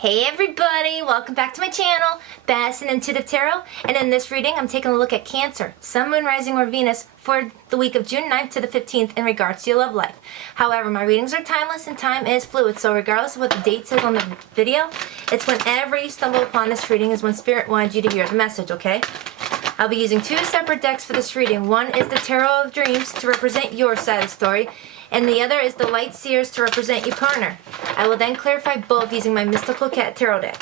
Hey everybody, welcome back to my channel, Bassin Intuitive Tarot, and in this reading I'm taking a look at Cancer, Sun, Moon, Rising, or Venus for the week of June 9th to the 15th in regards to your love life. However, my readings are timeless and time is fluid, so regardless of what the date says on the video, it's whenever you stumble upon this reading is when Spirit wanted you to hear the message, okay? I'll be using two separate decks for this reading. One is the Tarot of Dreams to represent your side of the story, and the other is the Light Seers to represent your partner. I will then clarify both using my Mystical Cat Tarot deck.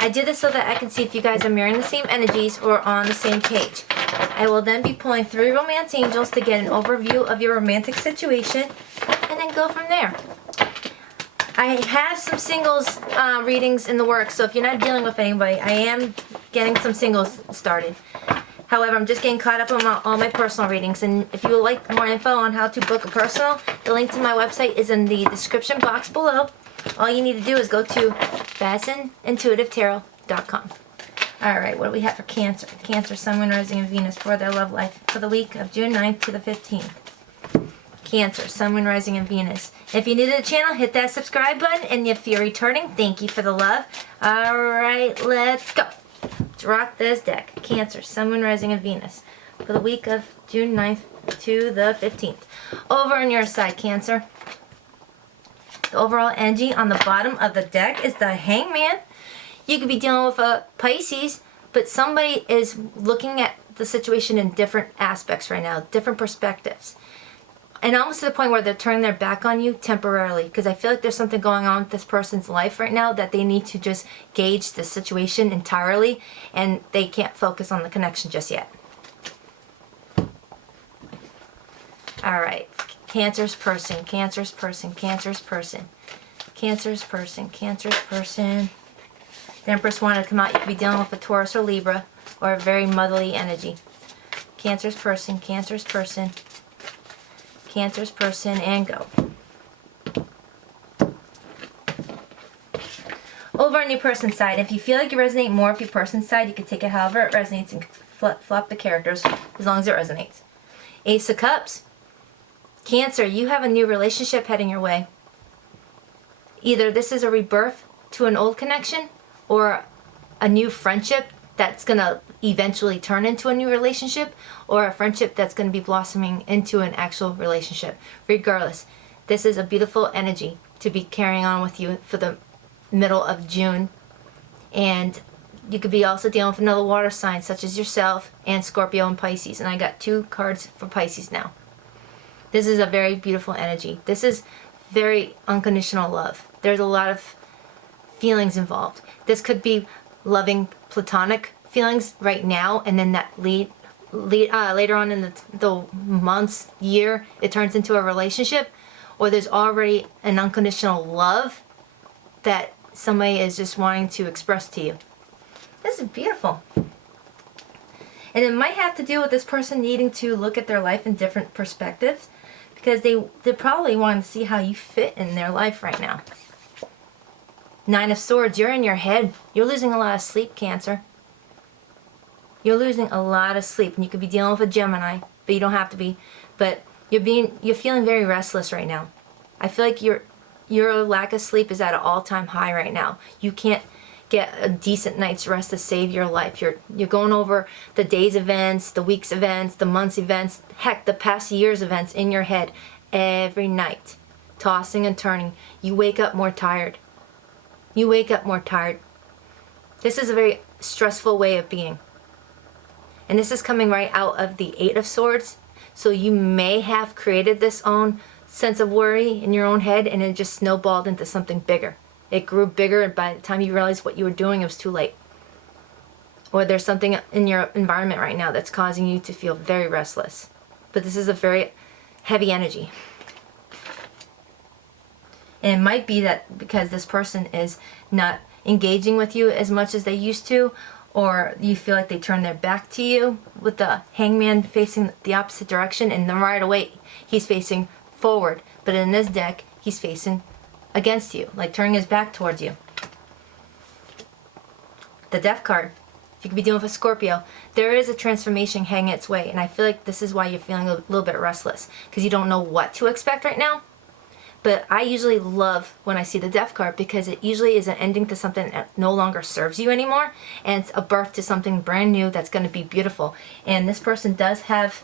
I do this so that I can see if you guys are mirroring the same energies or on the same page. I will then be pulling 3 Romance Angels to get an overview of your romantic situation and then go from there. I have some singles readings in the works, so if you're not dealing with anybody, I am getting some singles started. However, I'm just getting caught up on all my personal readings, and if you would like more info on how to book a personal, the link to my website is in the description box below. All you need to do is go to BassinIntuitiveTarot.com. Alright, what do we have for Cancer? Cancer, Sun, Moon, Rising, and Venus for their love life for the week of June 9th to the 15th. Cancer, Sun, Moon, Rising, and Venus. If you're new to the channel, hit that subscribe button, and if you're returning, thank you for the love. Alright, let's go. Let's rock this deck. Cancer, Sun, Moon, Rising, and Venus for the week of June 9th to the 15th. Over on your side, Cancer. The overall energy on the bottom of the deck is the Hangman. You could be dealing with a Pisces, but somebody is looking at the situation in different aspects right now, different perspectives. And almost to the point where they're turning their back on you temporarily, because I feel like there's something going on with this person's life right now that they need to just gauge the situation entirely, and they can't focus on the connection just yet. Alright, Cancer's person, Cancer's person, Cancer's person, Cancer's person, Cancer's person. The Empress wanted to come out. You could be dealing with a Taurus or Libra, or a very motherly energy. Cancer's person, Cancer's person, Cancer's person, and go. Over on your person's side, if you feel like you resonate more with your person's side, you can take it however it resonates and flop the characters as long as it resonates. Ace of Cups. Cancer, you have a new relationship heading your way. Either this is a rebirth to an old connection or a new friendship that's going to eventually turn into a new relationship, or a friendship that's going to be blossoming into an actual relationship. Regardless, this is a beautiful energy to be carrying on with you for the middle of June. And you could be also dealing with another water sign such as yourself and Scorpio and Pisces. And I got 2 cards for Pisces now. This is a very beautiful energy. This is very unconditional love. There's a lot of feelings involved. This could be loving platonic feelings right now, and then that later on in the months, year, it turns into a relationship, or there's already an unconditional love that somebody is just wanting to express to you. This is beautiful. And it might have to do with this person needing to look at their life in different perspectives, because they're probably wanting to see how you fit in their life right now. 9 of Swords, you're in your head. You're losing a lot of sleep, Cancer. You're losing a lot of sleep, and you could be dealing with a Gemini, but you don't have to be. But you're feeling very restless right now. I feel like your lack of sleep is at an all-time high right now. You can't get a decent night's rest to save your life. You're going over the day's events, the week's events, the month's events, heck, the past year's events in your head every night, tossing and turning. You wake up more tired. You wake up more tired. This is a very stressful way of being. And this is coming right out of the 8 of Swords. So you may have created this own sense of worry in your own head, and it just snowballed into something bigger. It grew bigger, and by the time you realized what you were doing, it was too late. Or there's something in your environment right now that's causing you to feel very restless. But this is a very heavy energy. And it might be that because this person is not engaging with you as much as they used to, or you feel like they turn their back to you with the Hangman facing the opposite direction, and then right away he's facing forward. But in this deck, he's facing against you, like turning his back towards you. The Death card. You could be dealing with a Scorpio. There is a transformation hanging its way, and I feel like this is why you're feeling a little bit restless, because you don't know what to expect right now. But I usually love when I see the Death card because it usually is an ending to something that no longer serves you anymore, and it's a birth to something brand new that's going to be beautiful. And this person does have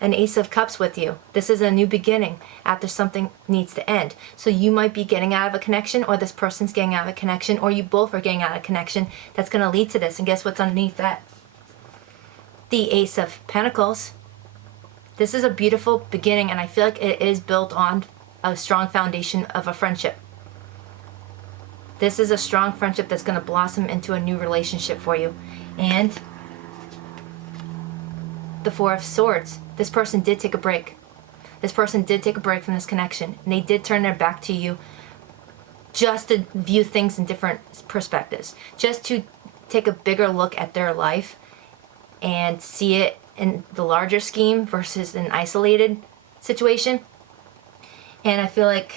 an Ace of Cups with you. This is a new beginning after something needs to end. So you might be getting out of a connection, or this person's getting out of a connection, or you both are getting out of a connection that's going to lead to this. And guess what's underneath that? The Ace of Pentacles. This is a beautiful beginning, and I feel like it is built on a strong foundation of a friendship. This is a strong friendship that's going to blossom into a new relationship for you. And the Four of Swords. This person did take a break. This person did take a break from this connection, and they did turn their back to you just to view things in different perspectives, just to take a bigger look at their life and see it in the larger scheme versus an isolated situation. And I feel like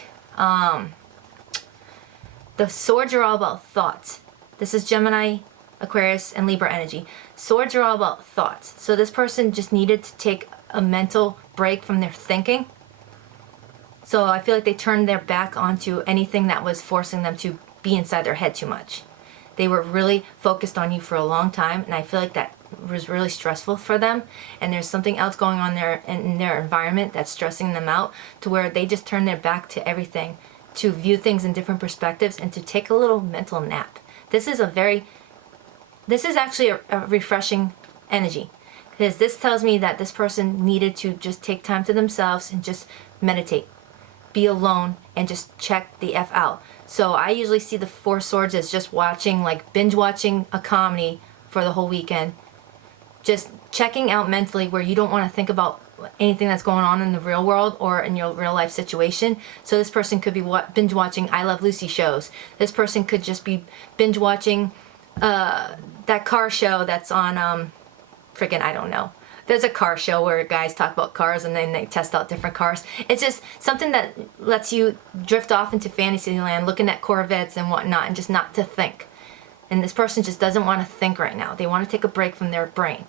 the swords are all about thoughts. This is Gemini, Aquarius, and Libra energy. Swords are all about thoughts. So this person just needed to take a mental break from their thinking. So I feel like they turned their back onto anything that was forcing them to be inside their head too much. They were really focused on you for a long time, and I feel like that was really stressful for them, and there's something else going on there in their environment that's stressing them out, to where they just turn their back to everything to view things in different perspectives and to take a little mental nap. This is actually a refreshing energy, because this tells me that this person needed to just take time to themselves and just meditate, be alone, and just check the F out. So I usually see the Four Swords as just watching, like binge watching a comedy for the whole weekend. Just checking out mentally, where you don't want to think about anything that's going on in the real world or in your real life situation. So this person could be binge watching I Love Lucy shows. This person could just be binge watching that car show that's on freaking, I don't know. There's a car show where guys talk about cars and then they test out different cars. It's just something that lets you drift off into fantasy land, looking at Corvettes and whatnot, and just not to think. And this person just doesn't want to think right now. They want to take a break from their brain.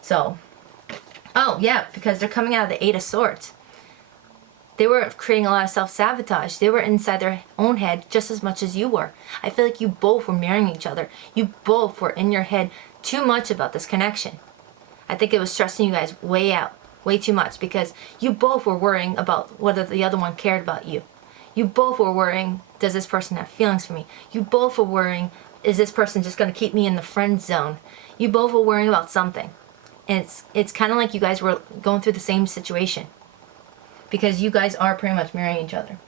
So, oh yeah, because they're coming out of the Eight of Swords. They were creating a lot of self-sabotage. They were inside their own head just as much as you were. I feel like you both were mirroring each other. You both were in your head too much about this connection. I think it was stressing you guys way out, way too much, because you both were worrying about whether the other one cared about you. You both were worrying, does this person have feelings for me? You both were worrying, is this person just going to keep me in the friend zone? You both were worrying about something. And it's kind of like you guys were going through the same situation, because you guys are pretty much mirroring each other.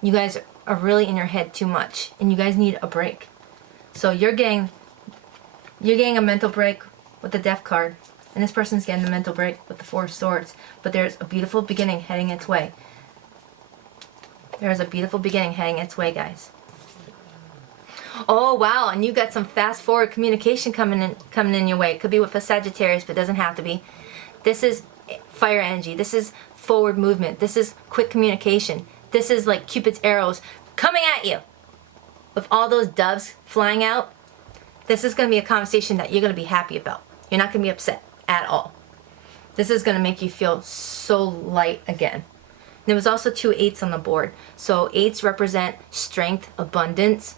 You guys are really in your head too much, and you guys need a break. So you're getting a mental break with the Death card, and this person's getting the mental break with the Four of Swords. But there's a beautiful beginning heading its way. There's a beautiful beginning heading its way, guys. Oh wow, and you got some fast forward communication coming in your way. It could be with a Sagittarius, but it doesn't have to be. This is fire energy. This is forward movement. This is quick communication. This is like Cupid's arrows coming at you. With all those doves flying out, this is going to be a conversation that you're going to be happy about. You're not going to be upset at all. This is going to make you feel so light again. There was also 2 8s on the board. So 8s represent strength, abundance.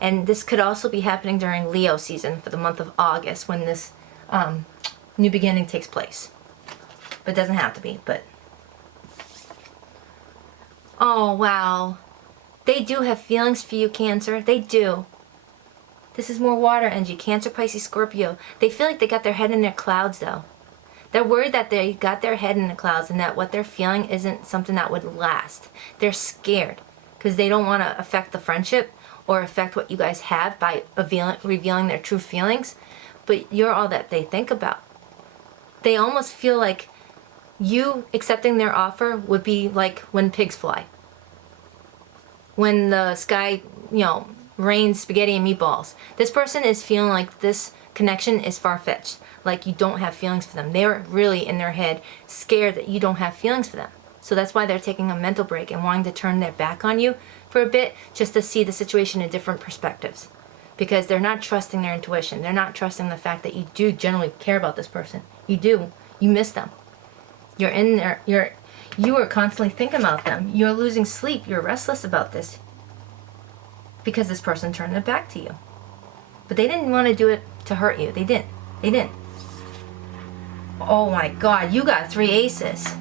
And this could also be happening during Leo season for the month of August, when this new beginning takes place. But it doesn't have to be, but... Oh, wow. They do have feelings for you, Cancer. They do. This is more water energy. Cancer, Pisces, Scorpio. They feel like they got their head in their clouds, though. They're worried that they got their head in the clouds and that what they're feeling isn't something that would last. They're scared because they don't want to affect the friendship or affect what you guys have by revealing their true feelings. But you're all that they think about. They almost feel like you accepting their offer would be like when pigs fly. When the sky, rains spaghetti and meatballs. This person is feeling like this connection is far-fetched. Like you don't have feelings for them. They're really in their head scared that you don't have feelings for them. So that's why they're taking a mental break and wanting to turn their back on you for a bit, just to see the situation in different perspectives. Because they're not trusting their intuition. They're not trusting the fact that you do generally care about this person. You do. You miss them. You're in there. You are constantly thinking about them. You're losing sleep. You're restless about this because this person turned their back to you. But they didn't want to do it to hurt you. They didn't. They didn't. Oh my God, you got 3 aces.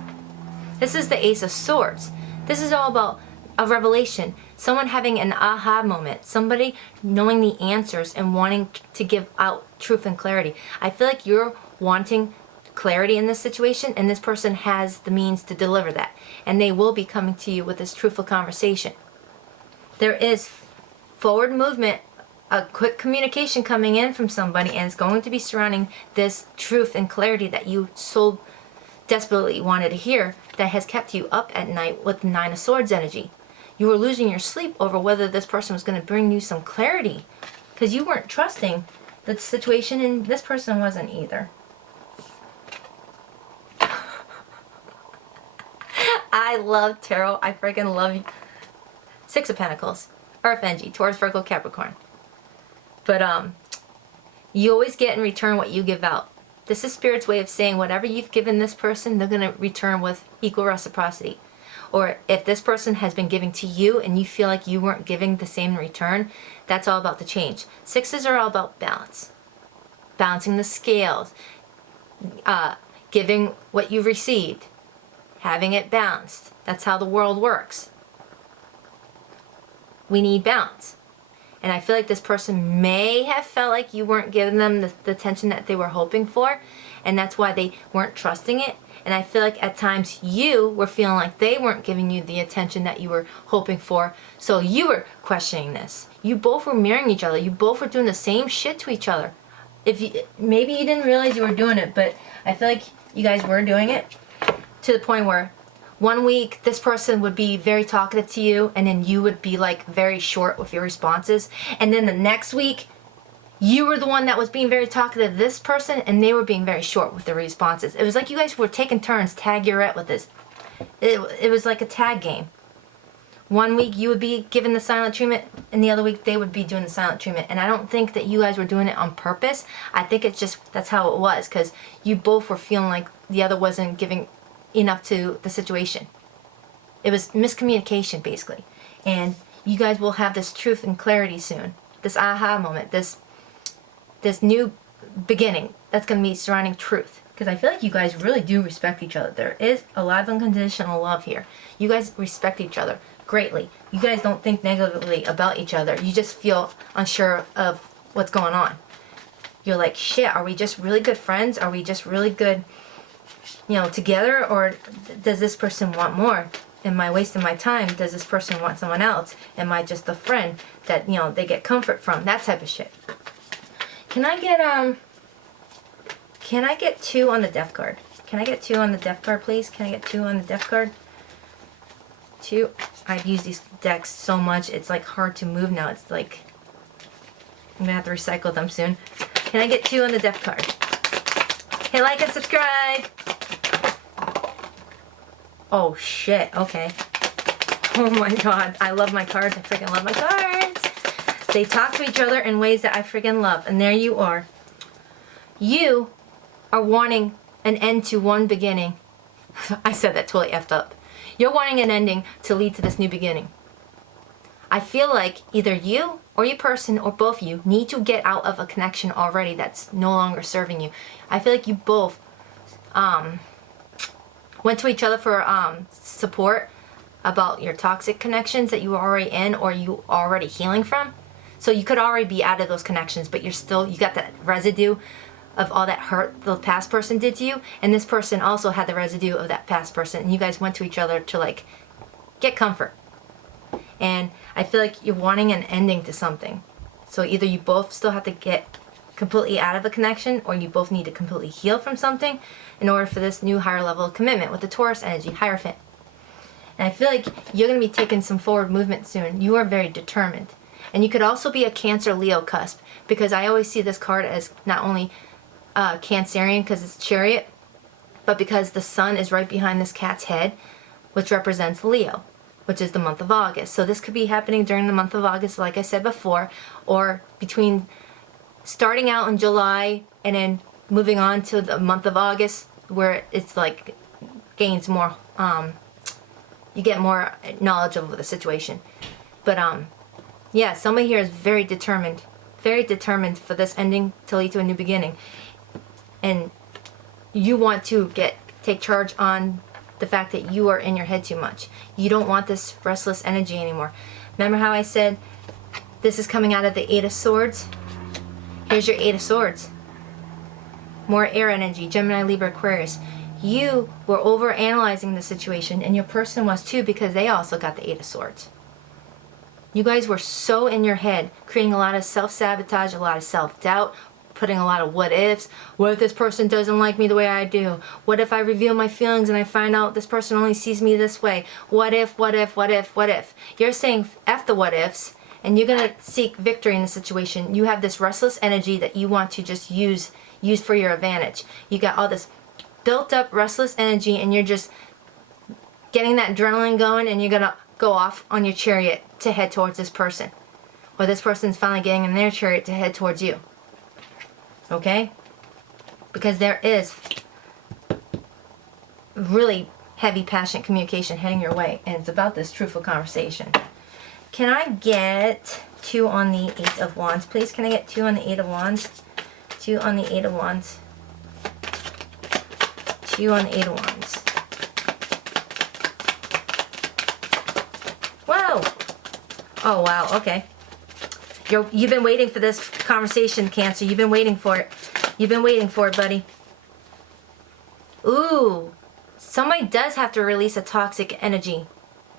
This is the Ace of Swords. This is all about a revelation. Someone having an aha moment. Somebody knowing the answers and wanting to give out truth and clarity. I feel like you're wanting clarity in this situation, and this person has the means to deliver that. And they will be coming to you with this truthful conversation. There is forward movement, a quick communication coming in from somebody, and it's going to be surrounding this truth and clarity that you so desperately wanted to hear, that has kept you up at night with the 9 of Swords energy. You were losing your sleep over whether this person was going to bring you some clarity because you weren't trusting the situation, and this person wasn't either. I love tarot. I freaking love you. 6 of Pentacles. Earth energy. Taurus, Virgo, Capricorn. But you always get in return what you give out. This is Spirit's way of saying whatever you've given this person, they're going to return with equal reciprocity. Or if this person has been giving to you and you feel like you weren't giving the same in return, that's all about the change. 6s are all about balance. Balancing the scales. Giving what you've received. Having it balanced. That's how the world works. We need balance. And I feel like this person may have felt like you weren't giving them the attention that they were hoping for, and that's why they weren't trusting it. And I feel like at times you were feeling like they weren't giving you the attention that you were hoping for, so you were questioning this. You both were mirroring each other. You both were doing the same shit to each other. Maybe you didn't realize you were doing it, but I feel like you guys were doing it to the point where one week this person would be very talkative to you, and then you would be like very short with your responses, and then the next week you were the one that was being very talkative to this person, and they were being very short with their responses. It was like you guys were taking turns tag-your-et with this. It was like a tag game. One week you would be given the silent treatment, and the other week they would be doing the silent treatment. And I don't think that you guys were doing it on purpose. I think it's just that's how it was, because you both were feeling like the other wasn't giving enough to the situation. It was miscommunication, basically. And you guys will have this truth and clarity soon. This aha moment, this new beginning that's going to be surrounding truth. Because I feel like you guys really do respect each other. There is a lot of unconditional love here. You guys respect each other greatly. You guys don't think negatively about each other. You just feel unsure of what's going on. You're like, shit, are we just really good friends? Are we just really good, together? Or does this person want more? Am I wasting my time? Does this person want someone else? Am I just a friend that, they get comfort from? That type of shit. Can I get 2 on the Death card? Can I get 2 on the Death card, please? Can I get 2 on the Death card? 2. I've used these decks so much, it's like hard to move now. It's like I'm gonna have to recycle them soon. Can I get 2 on the Death card? Hit like and subscribe. Oh shit, okay. Oh my god, I love my cards. I freaking love my cards. They talk to each other in ways that I freaking love. And there you are. You are wanting an end to one beginning. I said that totally effed up. You're wanting an ending to lead to this new beginning. I feel like either you or your person or both of you need to get out of a connection already that's no longer serving you. I feel like you both went to each other for support about your toxic connections that you were already in or you already healing from. So you could already be out of those connections, but you got that residue of all that hurt the past person did to you, and this person also had the residue of that past person, and you guys went to each other to like get comfort. And I feel like you're wanting an ending to something. So either you both still have to get completely out of a connection, or you both need to completely heal from something in order for this new higher level of commitment with the Taurus energy, Hierophant. And I feel like you're going to be taking some forward movement soon. You are very determined. And you could also be a Cancer Leo cusp, because I always see this card as not only Cancerian because it's Chariot, but because the sun is right behind this cat's head, which represents Leo, which is the month of August. So this could be happening during the month of August, like I said before, or between starting out in July and then moving on to the month of August, where it's like gains more you get more knowledge of the situation. But yeah, somebody here is very determined for this ending to lead to a new beginning. And you want to take charge on the fact that you are in your head too much. You don't want this restless energy anymore. Remember how I said this is coming out of the Eight of Swords? Here's your Eight of Swords. More air energy, Gemini, Libra, Aquarius. You were over analyzing the situation, and your person was too, because they also got the Eight of Swords. You guys were so in your head, creating a lot of self-sabotage, a lot of self-doubt, putting a lot of what ifs. What if this person doesn't like me the way I do? What if I reveal my feelings and I find out this person only sees me this way? What if, what if, what if, what if? You're saying F the what ifs, and you're going to seek victory in the situation. You have this restless energy that you want to just use for your advantage. You got all this built up restless energy, and you're just getting that adrenaline going, and you're going to go off on your chariot to head towards this person. Or this person's finally getting in their chariot to head towards you. Okay? Because there is really heavy, passionate communication heading your way, and it's about this truthful conversation. Can I get 2 on the Eight of Wands, please? Can I get 2 on the Eight of Wands? 2 on the Eight of Wands. 2 on the Eight of Wands. Whoa! Oh, wow, okay. You've been waiting for this conversation, Cancer. You've been waiting for it. You've been waiting for it, buddy. Ooh. Somebody does have to release a toxic energy.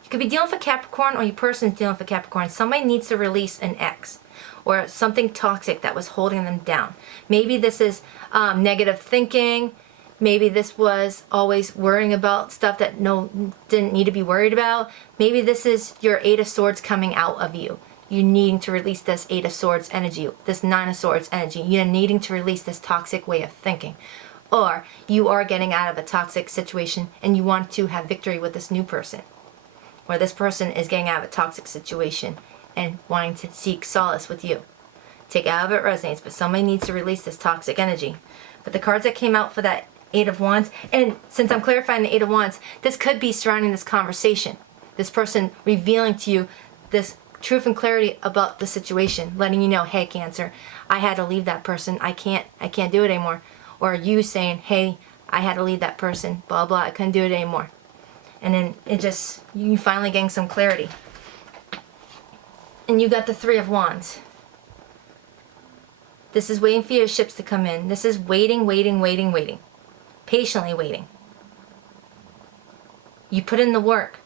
You could be dealing with a Capricorn, or your person's dealing with a Capricorn. Somebody needs to release an ex or something toxic that was holding them down. Maybe this is negative thinking. Maybe this was always worrying about stuff that didn't need to be worried about. Maybe this is your Eight of Swords coming out of you. You needing to release this Eight of Swords energy, this Nine of Swords energy. You're needing to release this toxic way of thinking. Or you are getting out of a toxic situation and you want to have victory with this new person. Or this person is getting out of a toxic situation and wanting to seek solace with you. Take it out if it resonates, but somebody needs to release this toxic energy. But the cards that came out for that Eight of Wands, and since I'm clarifying the Eight of Wands, this could be surrounding this conversation. This person revealing to you this truth and clarity about the situation, letting you know, hey, Cancer, I had to leave that person. I can't do it anymore. Or you saying, hey, I had to leave that person, blah, blah, I couldn't do it anymore. And then you finally getting some clarity. And you got the Three of Wands. This is waiting for your ships to come in. This is waiting. Patiently waiting. You put in the work.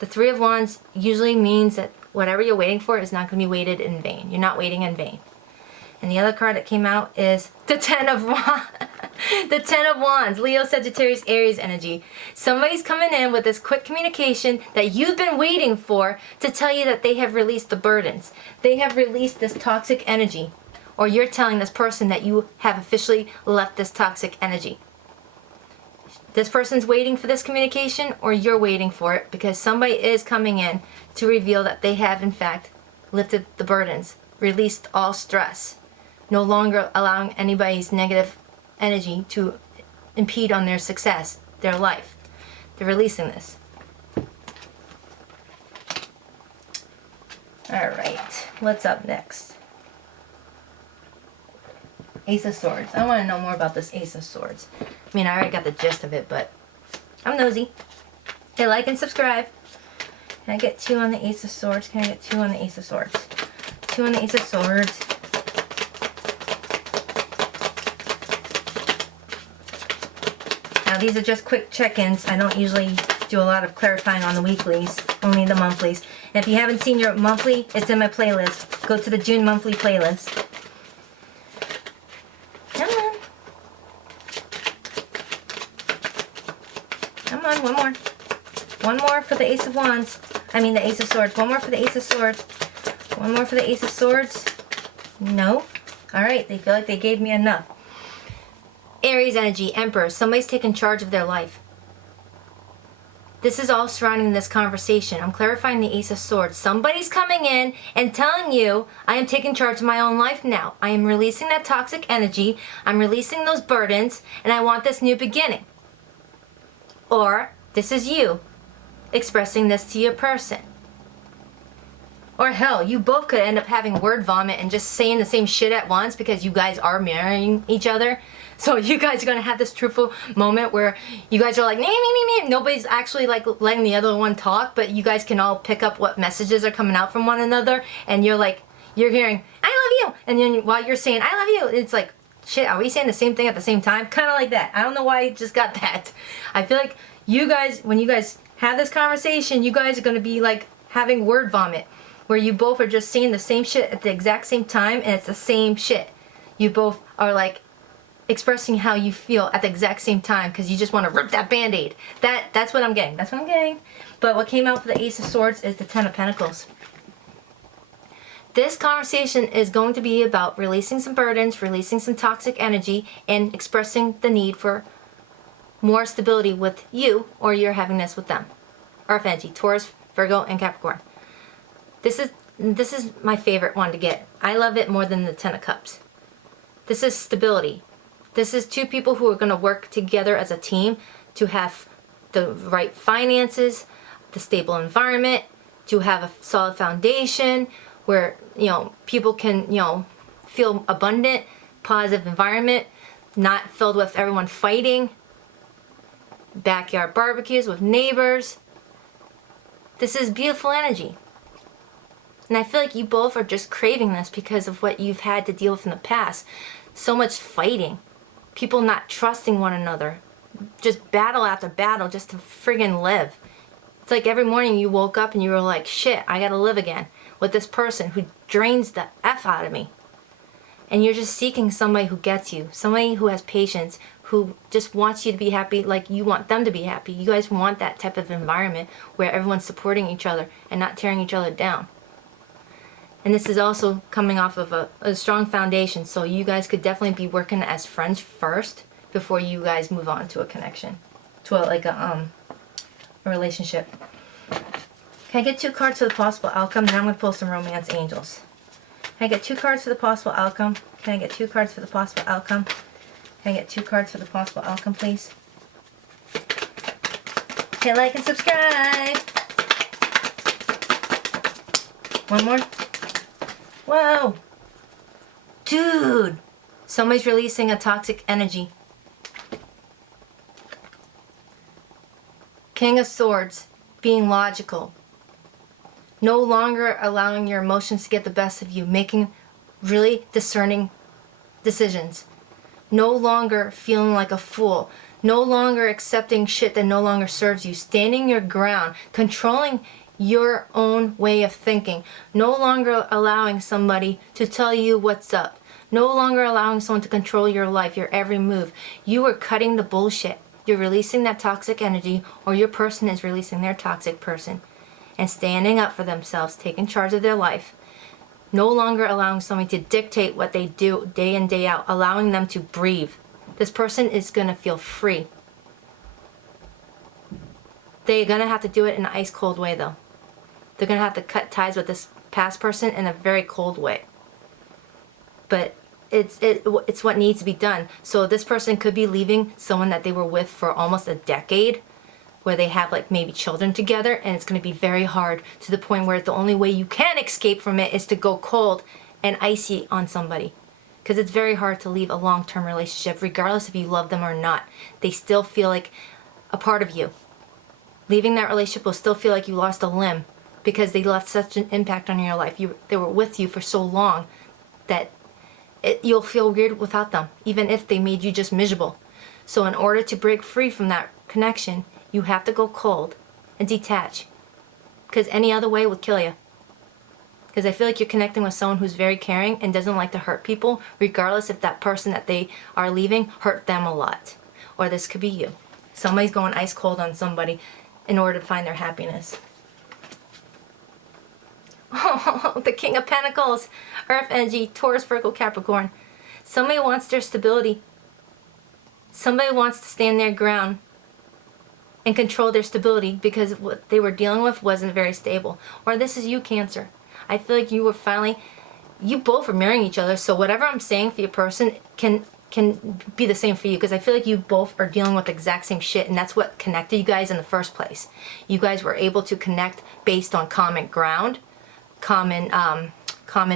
The Three of Wands usually means that whatever you're waiting for is not going to be waited in vain. You're not waiting in vain. And the other card that came out is the Ten of Wands. The Ten of Wands. Leo, Sagittarius, Aries energy. Somebody's coming in with this quick communication that you've been waiting for to tell you that they have released the burdens. They have released this toxic energy. Or you're telling this person that you have officially left this toxic energy. This person's waiting for this communication, or you're waiting for it, because somebody is coming in to reveal that they have in fact lifted the burdens, released all stress, no longer allowing anybody's negative energy to impede on their success, their life. They're releasing this. Alright, what's up next? Ace of Swords. I want to know more about this Ace of Swords. I mean, I already got the gist of it, but I'm nosy. Hey, like and subscribe. Can I get 2 on the Ace of Swords? Can I get 2 on the Ace of Swords? 2 on the Ace of Swords. Now, these are just quick check-ins. I don't usually do a lot of clarifying on the weeklies, only the monthlies. And if you haven't seen your monthly, it's in my playlist. Go to the June monthly playlist. Come on, one more. One more for the Ace of Wands. I mean the Ace of Swords. One more for the Ace of Swords. One more for the Ace of Swords. No. Alright, they feel like they gave me enough. Aries energy, Emperor. Somebody's taking charge of their life. This is all surrounding this conversation. I'm clarifying the Ace of Swords. Somebody's coming in and telling you, I am taking charge of my own life now. I am releasing that toxic energy. I'm releasing those burdens, and I want this new beginning. Or This is you expressing this to your person. Or hell, you both could end up having word vomit and just saying the same shit at once because you guys are marrying each other. So you guys are gonna have this truthful moment where you guys are like, me, me, me, me. Nobody's actually like letting the other one talk, but you guys can all pick up what messages are coming out from one another, and you're like, you're hearing, I love you, and then while you're saying, I love you, it's like, shit, are we saying the same thing at the same time? Kind of like that. I don't know why I just got that. I feel like you guys, when you guys have this conversation, you guys are gonna be like having word vomit, where you both are just saying the same shit at the exact same time, and it's the same shit. You both are like expressing how you feel at the exact same time because you just want to rip that band-aid. That's what I'm getting. That's what I'm getting. But what came out for the Ace of Swords is the Ten of Pentacles. This conversation is going to be about releasing some burdens, releasing some toxic energy, and expressing the need for more stability with you, or you're having this with them. Earth energy, Taurus, Virgo, and Capricorn. This is my favorite one to get. I love it more than the Ten of Cups. This is stability. This is two people who are going to work together as a team to have the right finances, the stable environment, to have a solid foundation where, you know, people can, you know, feel abundant, positive environment, not filled with everyone fighting, backyard barbecues with neighbors. This is beautiful energy. And I feel like you both are just craving this because of what you've had to deal with in the past. So much fighting. People not trusting one another. Just battle after battle just to friggin' live. It's like every morning you woke up and you were like, shit, I gotta live again with this person who drains the F out of me. And you're just seeking somebody who gets you. Somebody who has patience, who just wants you to be happy like you want them to be happy. You guys want that type of environment where everyone's supporting each other and not tearing each other down. And this is also coming off of a strong foundation, so you guys could definitely be working as friends first before you guys move on to a connection, to a relationship. Can I get 2 cards for the possible outcome? Then I'm going to pull some romance angels. Can I get 2 cards for the possible outcome? Can I get 2 cards for the possible outcome? Can I get 2 cards for the possible outcome, please? Hit like and subscribe. One more. Whoa! Dude! Somebody's releasing a toxic energy. King of Swords. Being logical. No longer allowing your emotions to get the best of you. Making really discerning decisions. No longer feeling like a fool. No longer accepting shit that no longer serves you. Standing your ground. Controlling your own way of thinking. No longer allowing somebody to tell you what's up. No longer allowing someone to control your life, your every move. You are cutting the bullshit. You're releasing that toxic energy, or your person is releasing their toxic person, and standing up for themselves, taking charge of their life. No longer allowing somebody to dictate what they do day in, day out, allowing them to breathe. This person is going to feel free. They're going to have to do it in an ice cold way though. They're going to have to cut ties with this past person in a very cold way. But it's what needs to be done. So this person could be leaving someone that they were with for almost a decade, where they have like maybe children together, and it's going to be very hard to the point where the only way you can escape from it is to go cold and icy on somebody. Because it's very hard to leave a long-term relationship, regardless if you love them or not. They still feel like a part of you. Leaving that relationship will still feel like you lost a limb, because they left such an impact on your life. They were with you for so long that you'll feel weird without them, even if they made you just miserable. So in order to break free from that connection, you have to go cold and detach, because any other way would kill you. Because I feel like you're connecting with someone who's very caring and doesn't like to hurt people, regardless if that person that they are leaving hurt them a lot. Or this could be you. Somebody's going ice cold on somebody in order to find their happiness. Oh, the King of Pentacles, Earth energy, Taurus, Virgo, Capricorn. Somebody wants their stability. Somebody wants to stand their ground and control their stability because what they were dealing with wasn't very stable. Or this is you, Cancer. I feel like you both are marrying each other, so whatever I'm saying for your person can can be the same for you, because I feel like you both are dealing with the exact same shit, and that's what connected you guys in the first place. You guys were able to connect based on common ground, common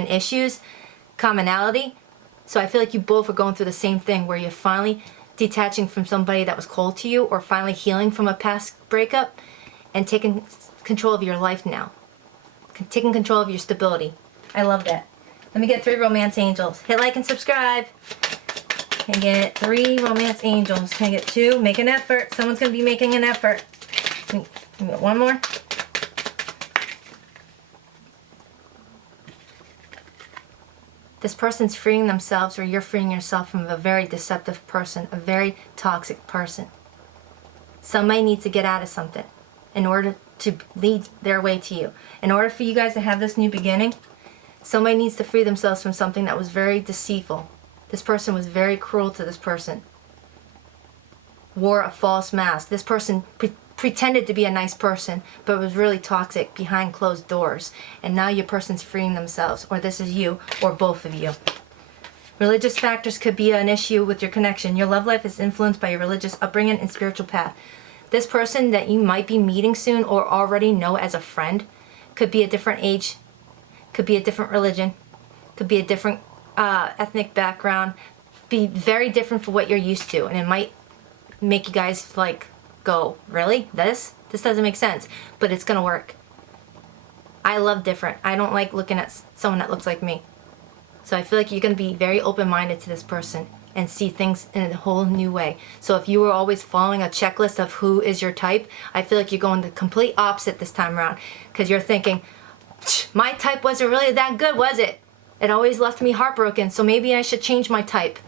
issues, commonality. So I feel like you both are going through the same thing, where you're finally detaching from somebody that was cold to you, or finally healing from a past breakup and taking control of your life now. Taking control of your stability. I love that. Let me get 3 romance angels. Hit like and subscribe. Can I get 3 romance angels? Can I get 2? Make an effort. Someone's going to be making an effort. Can we get 1 more? This person's freeing themselves, or you're freeing yourself from a very deceptive person, a very toxic person. Somebody needs to get out of something in order to lead their way to you. In order for you guys to have this new beginning, somebody needs to free themselves from something that was very deceitful. This person was very cruel to this person. Wore a false mask. This person pretended to be a nice person, but was really toxic behind closed doors. And now your person's freeing themselves, or this is you, or both of you. Religious factors could be an issue with your connection. Your love life is influenced by your religious upbringing and spiritual path. This person that you might be meeting soon, or already know as a friend, could be a different age, could be a different religion, could be a different ethnic background, be very different from what you're used to, and it might make you guys like go, really? This doesn't make sense, but it's gonna work. I love different. I don't like looking at someone that looks like me. So I feel like you're gonna be very open-minded to this person and see things in a whole new way. So if you were always following a checklist of who is your type, I feel like you're going the complete opposite this time around, because you're thinking, my type wasn't really that good, was it? It always left me heartbroken, so maybe I should change my type.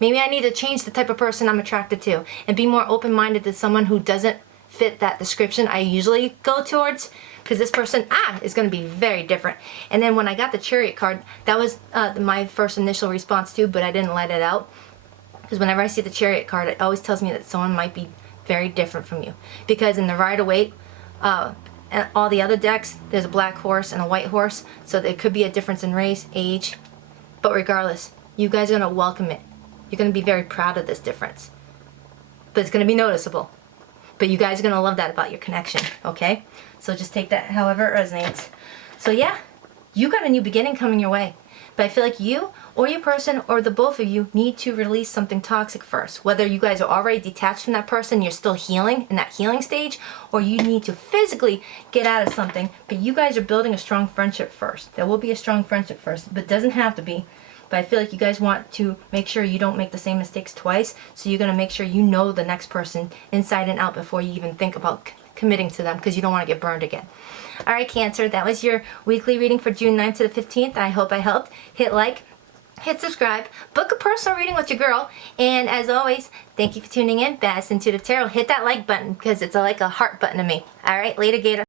Maybe I need to change the type of person I'm attracted to and be more open-minded to someone who doesn't fit that description I usually go towards, because this person is going to be very different. And then when I got the Chariot card, that was my first initial response too, but I didn't let it out, because whenever I see the Chariot card, it always tells me that someone might be very different from you. Because in the Rider-Waite and all the other decks, there's a black horse and a white horse, so there could be a difference in race, age, but regardless, you guys are going to welcome it. You're going to be very proud of this difference, but it's going to be noticeable. But you guys are going to love that about your connection, okay? So just take that however it resonates. So yeah, you got a new beginning coming your way. But I feel like you or your person or the both of you need to release something toxic first. Whether you guys are already detached from that person, you're still healing in that healing stage, or you need to physically get out of something, but you guys are building a strong friendship first. There will be a strong friendship first, but it doesn't have to be. But I feel like you guys want to make sure you don't make the same mistakes twice, so you're going to make sure you know the next person inside and out before you even think about committing to them, because you don't want to get burned again. Alright, Cancer, that was your weekly reading for June 9th to the 15th. I hope I helped. Hit like, hit subscribe, book a personal reading with your girl, and as always, thank you for tuning in. Bass Intuitive Tarot. Hit that like button, because it's like a heart button to me. Alright, later, Gator.